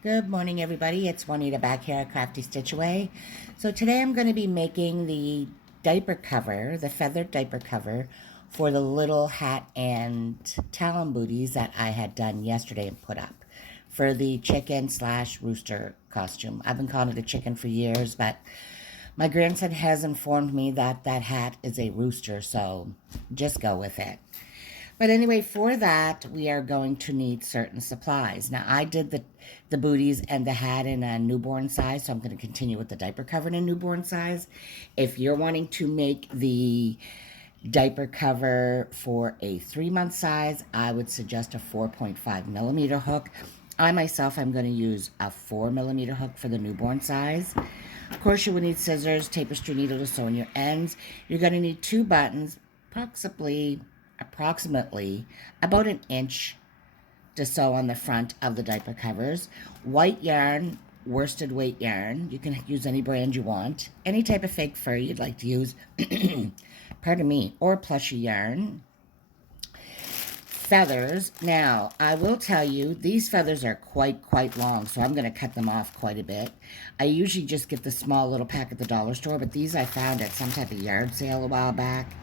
Good morning, everybody. It's Juanita back here at Crafty Stitch Away. So today I'm going to be making the diaper cover, the feathered diaper cover for the little hat and talon booties that I had done yesterday and put up for the chicken slash rooster costume. I've been calling it a chicken for years, but my grandson has informed me that that hat is a rooster, so just go with it. But anyway, for that, we are going to need certain supplies. Now, I did the booties and the hat in a newborn size, so I'm going to continue with the diaper cover in a newborn size. If you're wanting to make the diaper cover for a 3-month size, I would suggest a 4.5 millimeter hook. I myself am going to use a 4 millimeter hook for the newborn size. Of course, you will need scissors, tapestry needle to sew in your ends. You're going to need 2 buttons, approximately about an inch to sew on the front of the diaper covers. White yarn, worsted weight yarn. You can use any brand you want. Any type of fake fur you'd like to use. Pardon me. Or plushy yarn. Feathers. Now, I will tell you, these feathers are quite long, so I'm going to cut them off quite a bit. I usually just get the small little pack at the dollar store, but these I found at some type of yard sale a while back.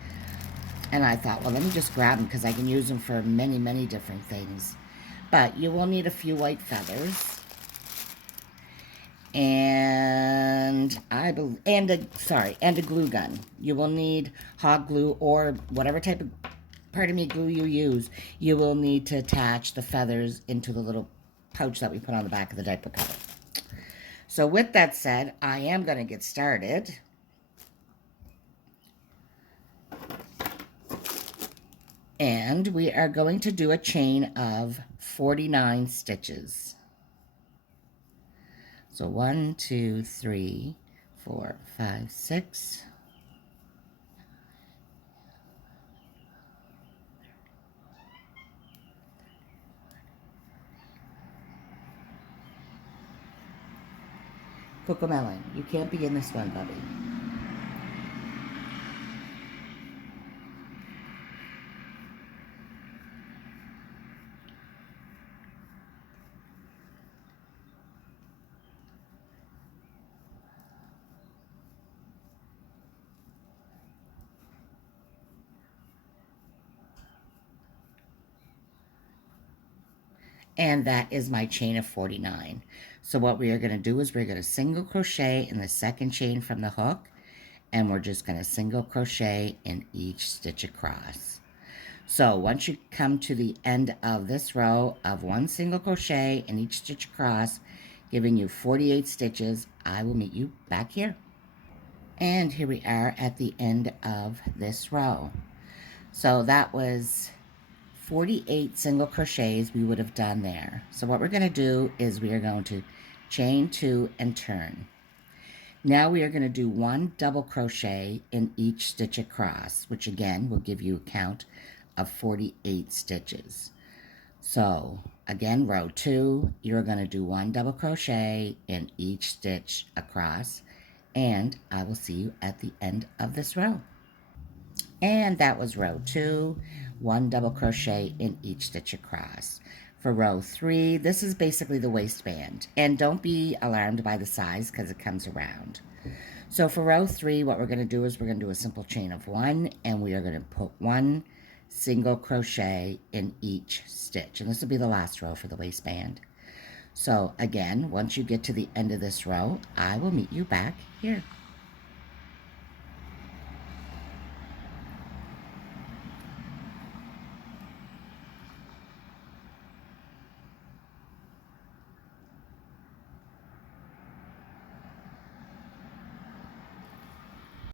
And I thought, well, let me just grab them because I can use them for many different things. But you will need a few white feathers. And and a glue gun. You will need hot glue or whatever type of, glue you use. You will need to attach the feathers into the little pouch that we put on the back of the diaper cover. So with that said, I am going to get started. And we are going to do a chain of 49 stitches. So 1, 2, 3, 4, 5, 6. Cocomelon, you can't be in this one, Bubby. And that is my chain of 49. So what we are going to do is we're going to single crochet in the second chain from the hook, and we're just going to single crochet in each stitch across. So once you come to the end of this row of 1 single crochet in each stitch across, giving you 48 stitches, I will meet you back here. And here we are at the end of this row. So that was 48 single crochets we would have done there. So what we're going to do is we are going to chain 2 and turn. Now we are going to do 1 double crochet in each stitch across, which again will give you a count of 48 stitches. So again, row 2, you're going to do 1 double crochet in each stitch across, and I will see you at the end of this row. And that was row 2, 1 double crochet in each stitch across. For row 3, this is basically the waistband, and don't be alarmed by the size because it comes around. So for row 3, what we're going to do is we're going to do a simple chain of 1, and we are going to put 1 single crochet in each stitch, and this will be the last row for the waistband. So again, once you get to the end of this row, I will meet you back here.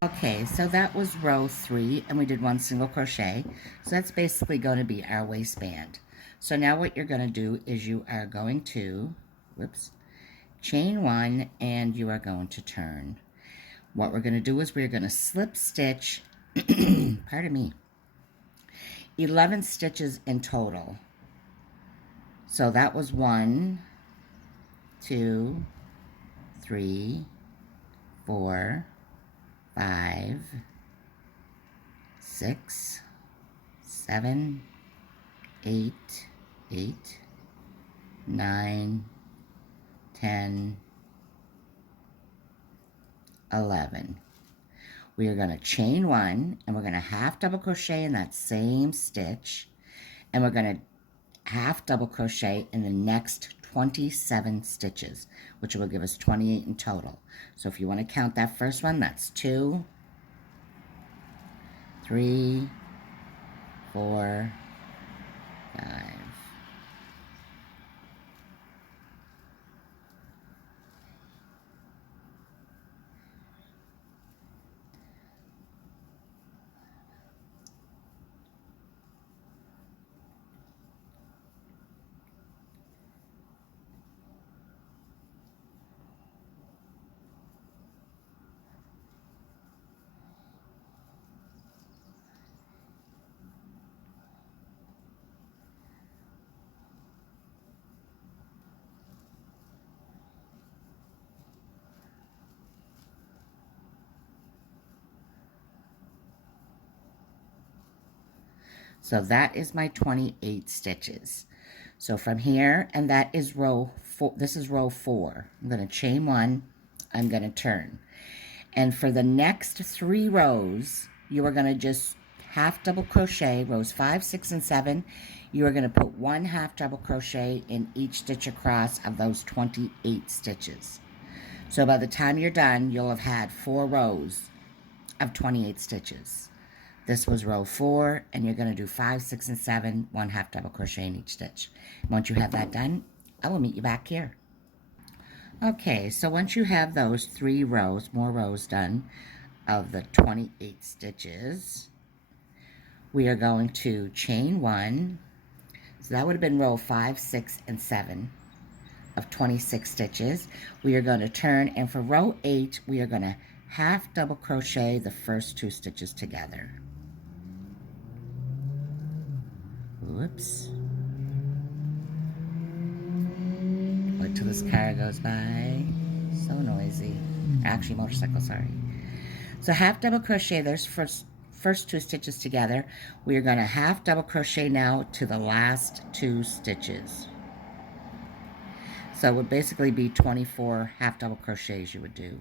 Okay, so that was row 3, and we did 1 single crochet. So that's basically going to be our waistband. So now what you're going to do is you are going to, chain 1, and you are going to turn. What we're going to do is we're going to slip stitch, pardon me, 11 stitches in total. So that was 1, 2, 3, 4, 5, 6, 7, 8, 9, 10, 11. We are going to chain 1, and we're going to half double crochet in that same stitch, and we're going to half double crochet in the next 27 stitches, which will give us 28 in total. So if you want to count that first one, that's 2, 3, 4, 5. So that is my 28 stitches. So from here, and that is row 4, this is row 4. I'm going to chain 1, I'm going to turn. And for the next 3 rows, you are going to just half double crochet, rows 5, 6, and 7. You are going to put 1 half double crochet in each stitch across of those 28 stitches. So by the time you're done, you'll have had 4 rows of 28 stitches. This was row 4, and you're going to do 5, 6, and 7, 1 half double crochet in each stitch. Once you have that done, I will meet you back here. Okay, so once you have those 3 rows, more rows done of the 28 stitches, we are going to chain 1. So that would have been row 5, 6, and 7 of 26 stitches. We are going to turn, and for row 8, we are going to half double crochet the first 2 stitches together. Whoops. Wait till this car goes by. So noisy. Actually, motorcycle, sorry. So half double crochet those first 2 stitches together. We are going to half double crochet now to the last 2 stitches. So it would basically be 24 half double crochets you would do.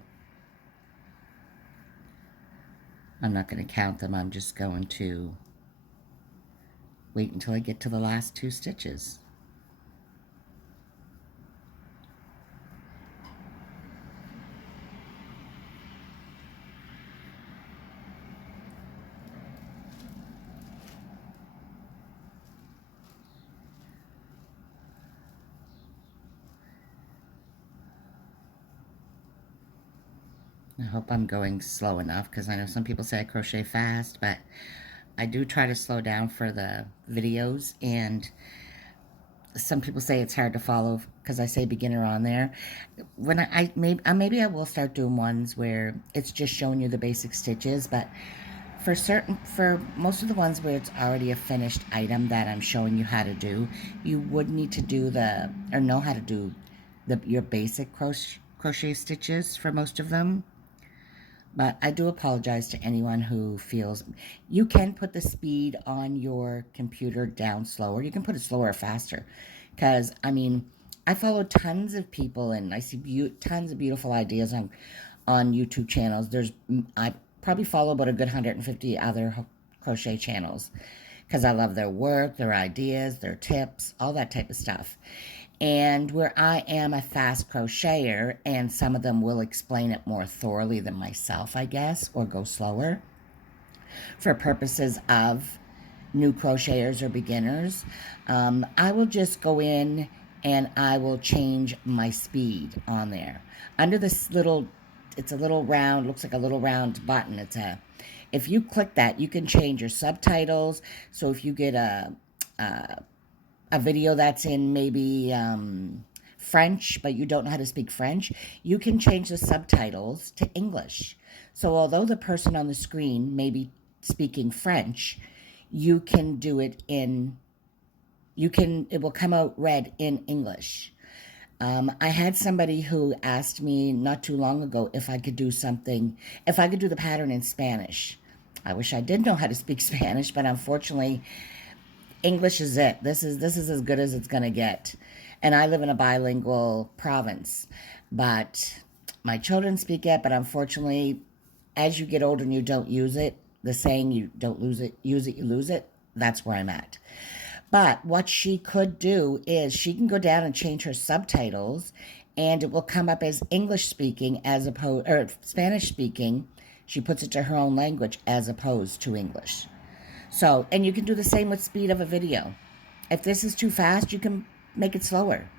I'm not going to count them. I'm just going to wait until I get to the last 2 stitches. I hope I'm going slow enough, because I know some people say I crochet fast, but I do try to slow down for the videos, and some people say it's hard to follow because I say beginner on there. When maybe I will start doing ones where it's just showing you the basic stitches, but for most of the ones where it's already a finished item that I'm showing you how to do, you would need to do know how to do your basic crochet stitches for most of them. But I do apologize to anyone who feels you can put the speed on your computer down slower. You can put it slower or faster. Because, I mean, I follow tons of people, and I see tons of beautiful ideas on YouTube channels. I probably follow about a good 150 other crochet channels because I love their work, their ideas, their tips, all that type of stuff. And where I am a fast crocheter, and some of them will explain it more thoroughly than myself, I guess, or go slower for purposes of new crocheters or beginners, I will just go in and I will change my speed on there. Under this it's a little round, looks like a little round button. If you click that, you can change your subtitles. So if you get a video that's in maybe French, but you don't know how to speak French, you can change the subtitles to English. So although the person on the screen may be speaking French, you can do it it will come out read in English. I had somebody who asked me not too long ago if I could do the pattern in Spanish. I wish I did know how to speak Spanish, but unfortunately, English is it. This is as good as it's going to get. And I live in a bilingual province, but my children speak it, but unfortunately, as you get older and you don't use it, the saying you don't lose it, use it, you lose it, that's where I'm at. But what she could do is she can go down and change her subtitles, and it will come up as English speaking as opposed, or Spanish speaking. She puts it to her own language as opposed to English. So, and you can do the same with speed of a video. If this is too fast, you can make it slower.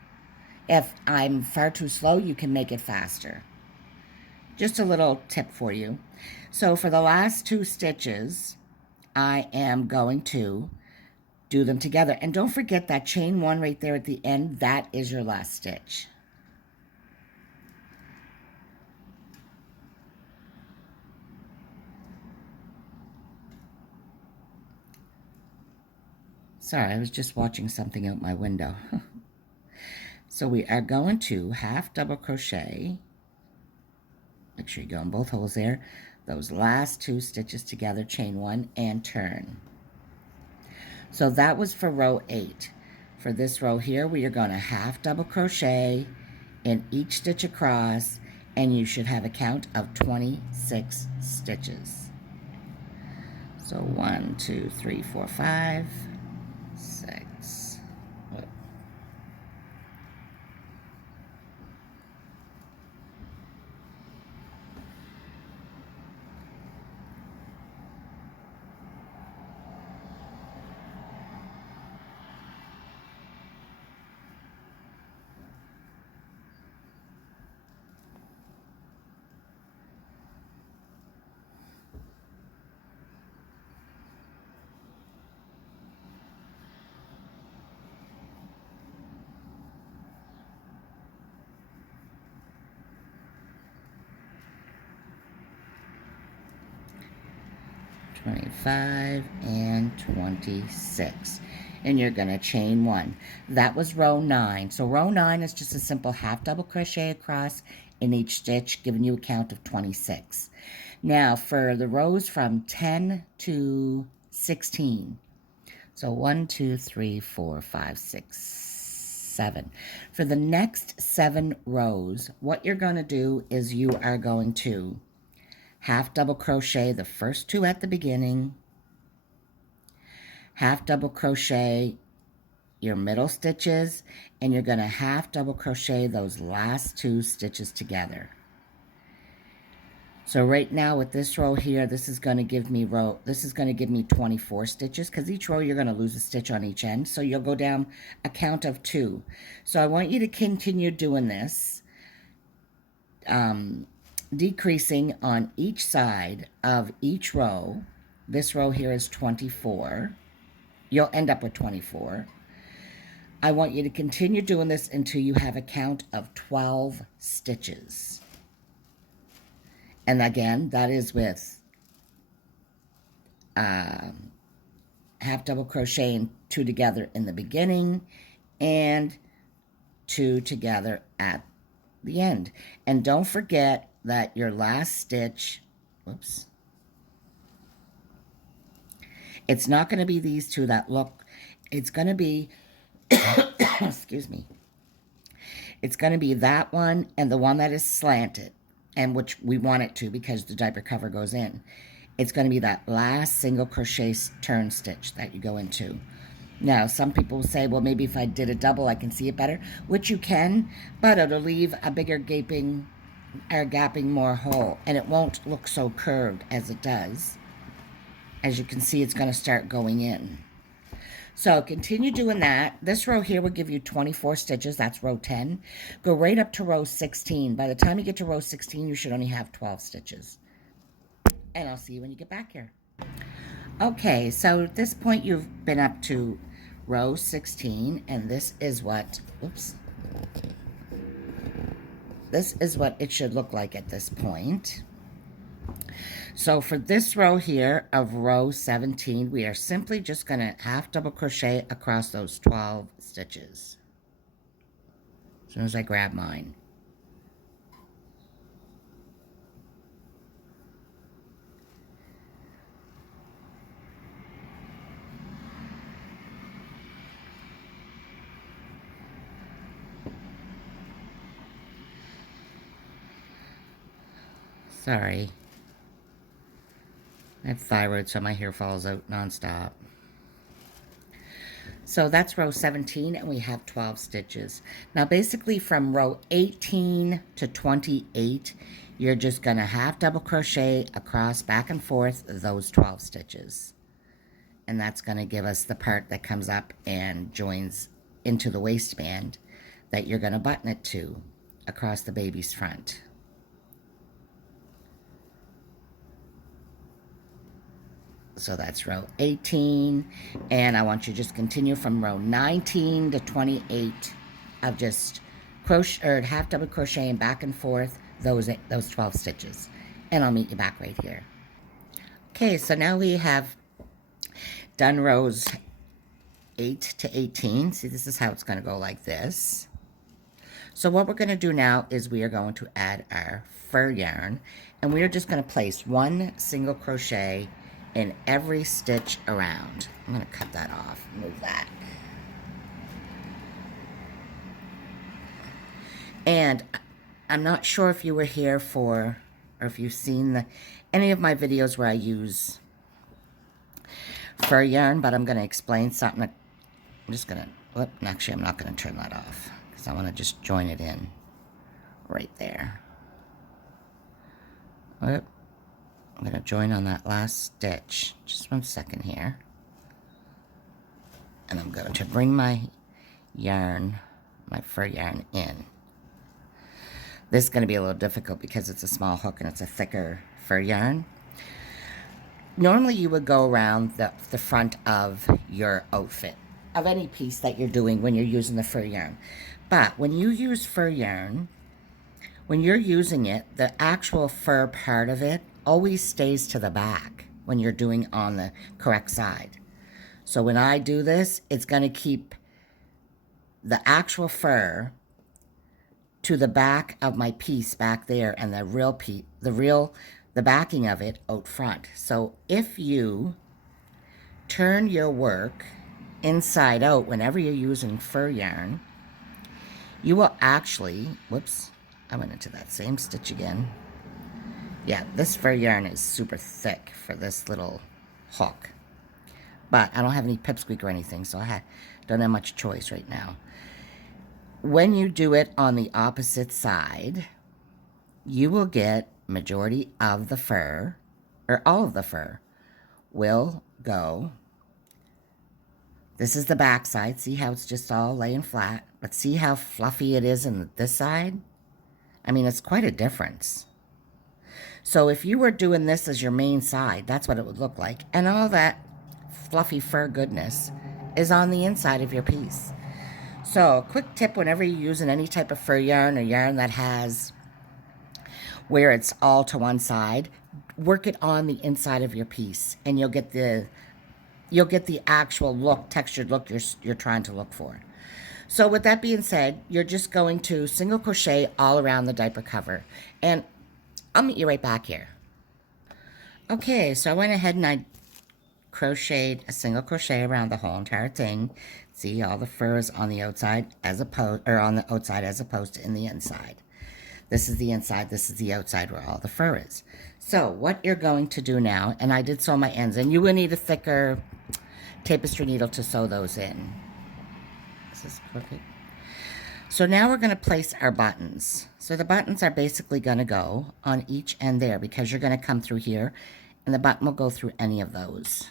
If I'm far too slow, you can make it faster. Just a little tip for you. So for the last 2 stitches, I am going to do them together. And don't forget that chain 1 right there at the end, that is your last stitch. Sorry, I was just watching something out my window. So we are going to half double crochet. Make sure you go in both holes there. Those last 2 stitches together, chain 1 and turn. So that was for row 8. For this row here, we are going to half double crochet in each stitch across, and you should have a count of 26 stitches. So 1, 2, 3, 4, 5, 6. 25 and 26, and you're going to chain 1. That was row 9. So row 9 is just a simple half double crochet across in each stitch, giving you a count of 26. Now for the rows from 10 to 16, so 1, 2, 3, 4, 5, 6, 7. For the next 7 rows, what you're going to do is you are going to half double crochet the first 2 at the beginning, half double crochet your middle stitches, and you're going to half double crochet those last 2 stitches together. So right now with this row here, this is going to give me 24 stitches, because each row you're going to lose a stitch on each end, so you'll go down a count of 2. So I want you to continue doing this, decreasing on each side of each row. This row here is 24. You'll end up with 24. I want you to continue doing this until you have a count of 12 stitches. And again, that is with half double crochet and 2 together in the beginning and 2 together at the end. And don't forget that your last stitch, whoops, it's not going to be these 2 that look, it's going to be, excuse me, it's going to be that one and the one that is slanted, and which we want it to because the diaper cover goes in. It's going to be that last single crochet turn stitch that you go into. Now, some people will say, well, maybe if I did a double, I can see it better, which you can, but it'll leave a bigger gaping or gapping more hole, and it won't look so curved as it does. As you can see, it's going to start going in. So continue doing that. This row here will give you 24 stitches. That's row 10. Go right up to row 16. By the time you get to row 16, you should only have 12 stitches. And I'll see you when you get back here. Okay, so at this point, you've been up to row 16, and this is what, oops, this is what it should look like at this point. So for this row here of row 17, we are simply just going to half double crochet across those 12 stitches. As soon as I grab mine. Sorry. I have thyroid, so my hair falls out nonstop. So that's row 17, and we have 12 stitches. Now basically from row 18 to 28, you're just going to half double crochet across, back and forth, those 12 stitches. And that's going to give us the part that comes up and joins into the waistband that you're going to button it to across the baby's front. So that's row 18, and I want you to just continue from row 19 to 28 of just crochet or half double crocheting back and forth those 12 stitches, and I'll meet you back right here. Okay, so now we have done rows 8 to 18. See, this is how it's going to go, like this. So what we're going to do now is we are going to add our fur yarn, and we are just going to place one single crochet in every stitch around. I'm going to cut that off, move that. And I'm not sure if you were here for, or if you've seen any of my videos where I use fur yarn, but I'm going to explain something. I'm just going to, actually I'm not going to turn that off, because I want to just join it in right there. Whoop. I'm going to join on that last stitch. Just 1 second here. And I'm going to bring my yarn, my fur yarn in. This is going to be a little difficult because it's a small hook and it's a thicker fur yarn. Normally you would go around the front of your outfit, of any piece that you're doing when you're using the fur yarn. But when you use fur yarn, when you're using it, the actual fur part of it always stays to the back when you're doing on the correct side. So when I do this, it's going to keep the actual fur to the back of my piece back there, and the real piece, the backing of it out front. So if you turn your work inside out whenever you're using fur yarn, you will actually, whoops, I went into that same stitch again. Yeah, this fur yarn is super thick for this little hook. But I don't have any pipsqueak or anything, so I don't have much choice right now. When you do it on the opposite side, you will get majority of the fur, or all of the fur, will go. This is the back side. See how it's just all laying flat? But see how fluffy it is on this side? I mean, it's quite a difference. So if you were doing this as your main side, that's what it would look like. And all that fluffy fur goodness is on the inside of your piece. So a quick tip whenever you're using any type of fur yarn or yarn that has where it's all to one side, work it on the inside of your piece, and you'll get the actual look, textured look you're trying to look for. So with that being said, you're just going to single crochet all around the diaper cover, and I'll meet you right back here. Okay, so I went ahead and I crocheted a single crochet around the whole entire thing. See, all the fur is on the outside as opposed to in the inside. This is the inside, this is the outside where all the fur is. So what you're going to do now, and I did sew my ends, and you will need a thicker tapestry needle to sew those in. This is crooked. So now we're going to place our buttons. So the buttons are basically going to go on each end there, because you're going to come through here and the button will go through any of those.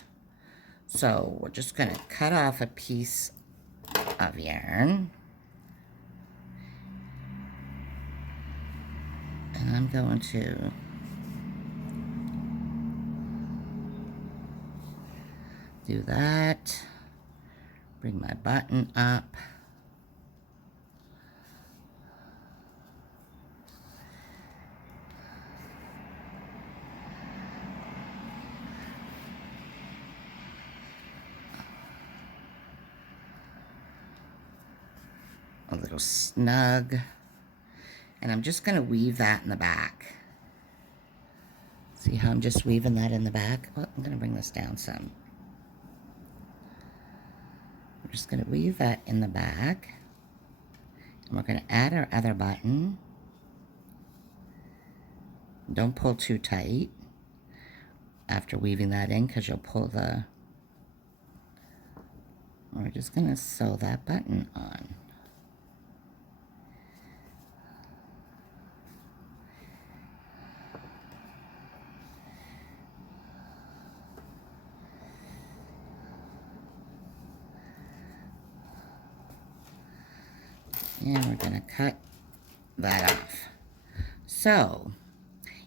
So we're just going to cut off a piece of yarn. And I'm going to do that. Bring my button up. A little snug. And I'm just going to weave that in the back. See how I'm just weaving that in the back? Oh, I'm going to bring this down some. We're just going to weave that in the back. And we're going to add our other button. Don't pull too tight after weaving that in, because you'll pull the... We're just going to sew that button on. And we're going to cut that off. So,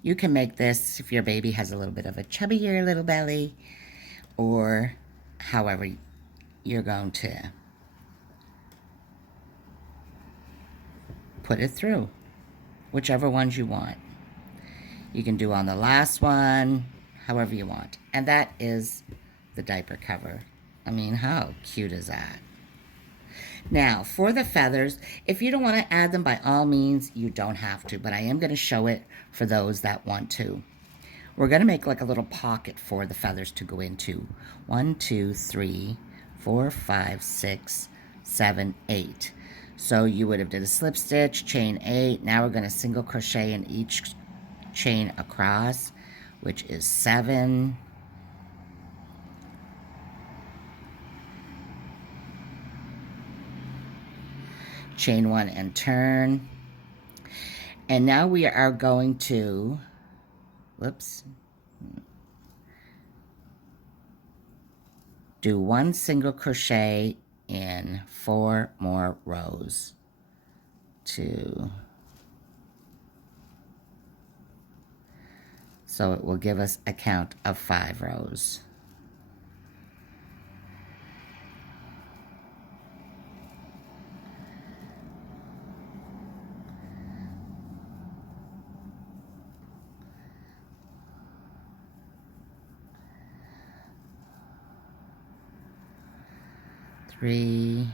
you can make this if your baby has a little bit of a chubbier little belly, or however you're going to put it through, whichever ones you want. You can do on the last one, however you want. And that is the diaper cover. I mean, how cute is that? Now, for the feathers, if you don't want to add them, by all means, you don't have to, but I am going to show it for those that want to. We're going to make like a little pocket for the feathers to go into. 1, 2, 3, 4, 5, 6, 7, 8. So you would have did a slip stitch, chain 8. Now we're going to single crochet in each chain across, which is 7. Chain 1 and turn. And now we are going to, whoops, do 1 single crochet in 4 more rows. 2. So it will give us a count of 5 rows. Three,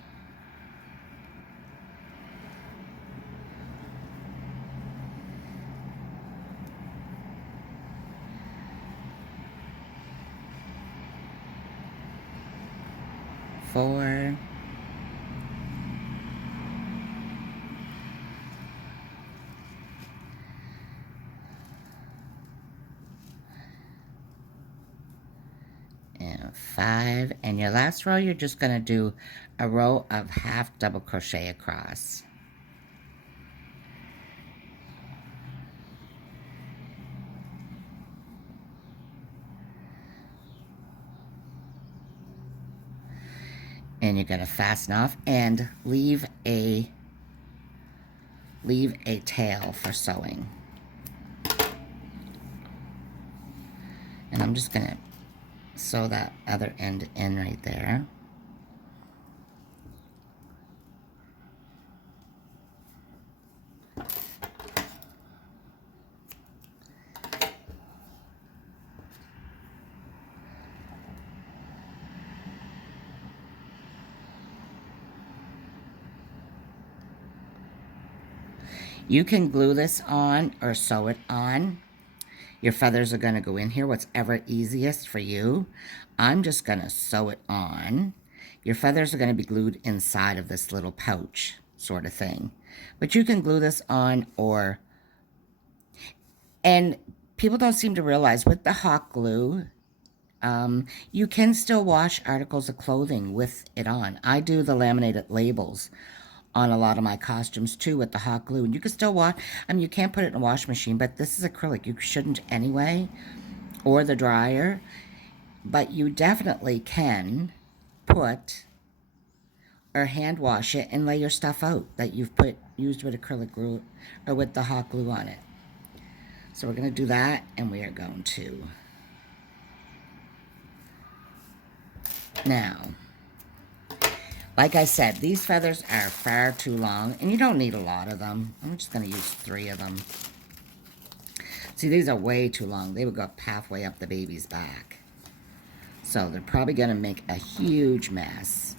4, 5, and your last row you're just going to do a row of half double crochet across. And you're going to fasten off and leave a tail for sewing. And I'm just going to sew that other end in right there. You can glue this on or sew it on. Your feathers are going to go in here, whatever easiest for you. I'm just going to sew it on. Your feathers are going to be glued inside of this little pouch sort of thing. But you can glue this on or... And people don't seem to realize with the hot glue, you can still wash articles of clothing with it on. I do the laminated labels on a lot of my costumes too with the hot glue, and you can still wash. I mean, you can't put it in a washing machine, but this is acrylic, you shouldn't anyway, or the dryer, but you definitely can put or hand wash it and lay your stuff out that you've used with acrylic glue or with the hot glue on it. So we're going to do that, and we are going to now, like I said, these feathers are far too long, and you don't need a lot of them. I'm just going to use 3 of them. See, these are way too long. They would go up halfway up the baby's back. So they're probably going to make a huge mess.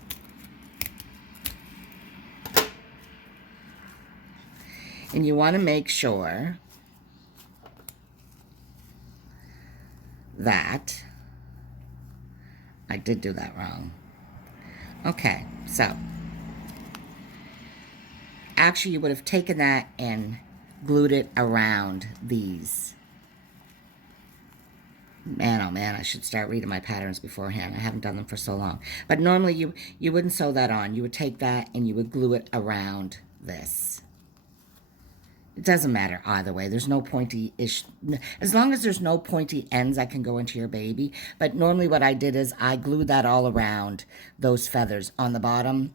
And you want to make sure that... I did do that wrong. Okay, so actually you would have taken that and glued it around these Man, oh man, I should start reading my patterns beforehand. I haven't done them for so long. But normally you wouldn't sew that on. You would take that and you would glue it around this. It doesn't matter either way. There's no pointy-ish. As long as there's no pointy ends that can go into your baby. But normally what I did is I glued that all around those feathers on the bottom.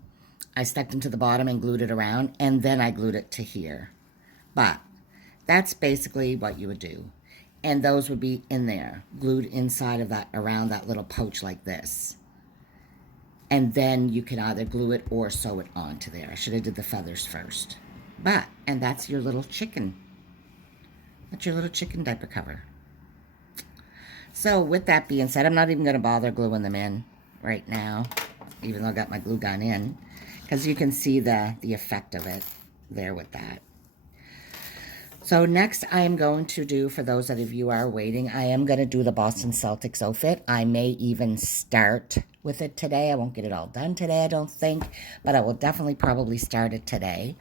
I stuck them to the bottom and glued it around, and then I glued it to here. But that's basically what you would do. And those would be in there, glued inside of that, around that little pouch like this. And then you can either glue it or sew it onto there. I should have did the feathers first. But, and that's your little chicken. That's your little chicken diaper cover. So with that being said, I'm not even going to bother gluing them in right now, even though I got my glue gun in, because you can see the effect of it there with that. So next I am going to do, for those of you who are waiting, I am going to do the Boston Celtics outfit. I may even start with it today. I won't get it all done today, I don't think, but I will definitely probably start it today.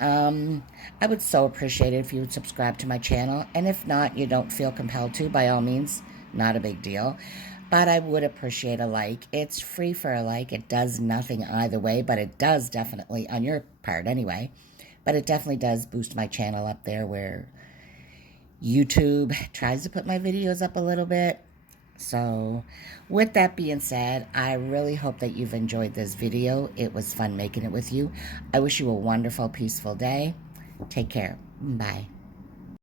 I would so appreciate it if you would subscribe to my channel, and if not, you don't feel compelled to, by all means, not a big deal. But I would appreciate a like. It's free for a like. It does nothing either way, but it does definitely, on your part anyway, but it definitely does boost my channel up there where YouTube tries to put my videos up a little bit. So with that being said, I really hope that you've enjoyed this video. It was fun making it with you. I wish you a wonderful, peaceful day. Take care. Bye.